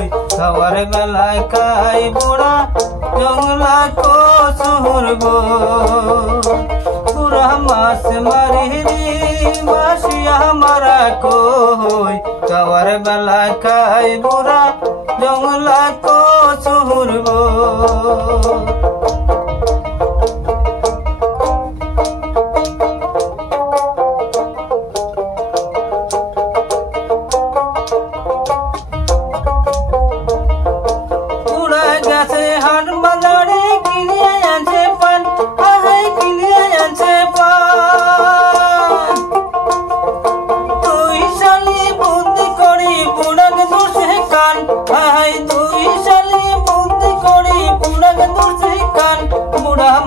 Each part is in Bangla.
কই খাবার বেলায় খাই বুড়া জংলা কো সুরবো পুরা মাছ মারি রে মাসিয়া মারা কই খাবার বেলায় খাই বুড়া জংলা কো সুরবো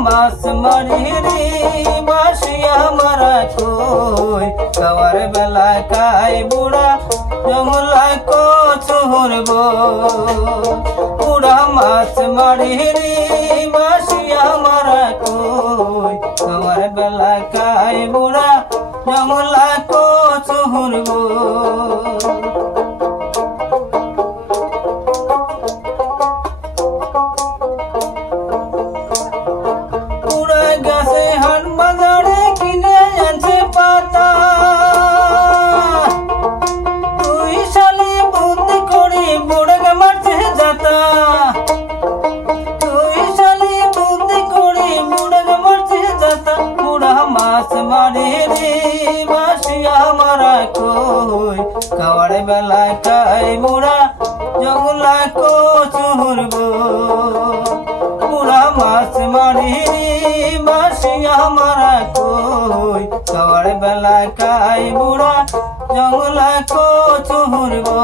মাছ মারি রে মাসিয়া মারা কই খাবার বেলায় খাই বুড়া জংলায় কো সুরবো বুড়া মাছ মারি রে মাসিয়া মারা কই খাবার বেলায় খাই বুড়া জংলায় কো সুরবো খাবার বেলায় খাই বুড়া জংলায় কো সুরবো বুড়া মাছ মারি মাসিয়া মারা কই খাবার বেলায় খাই বুড়া জংলায় কো সুরবো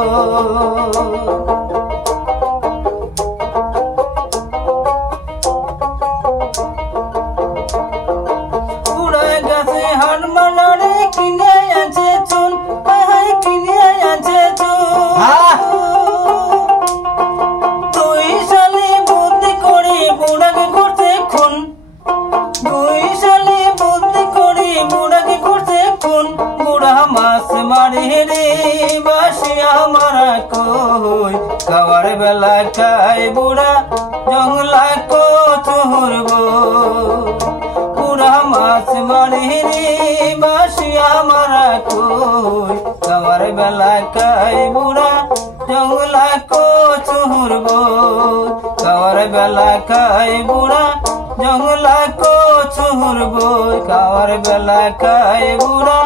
খাবার বেলায় খাই বুড়া জংলায় কো সুরবো বুড়া মাছ মারি রে মাসিয়া মারা কই খাবার বেলায় খাই বুড়া জংলায় কো সুরবো খাবার বেলায় খাই বুড়া জংলায় কো সুরবো খাবার বেলায় খাই বুড়া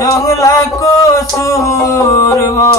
জংলায় কো সুরবো।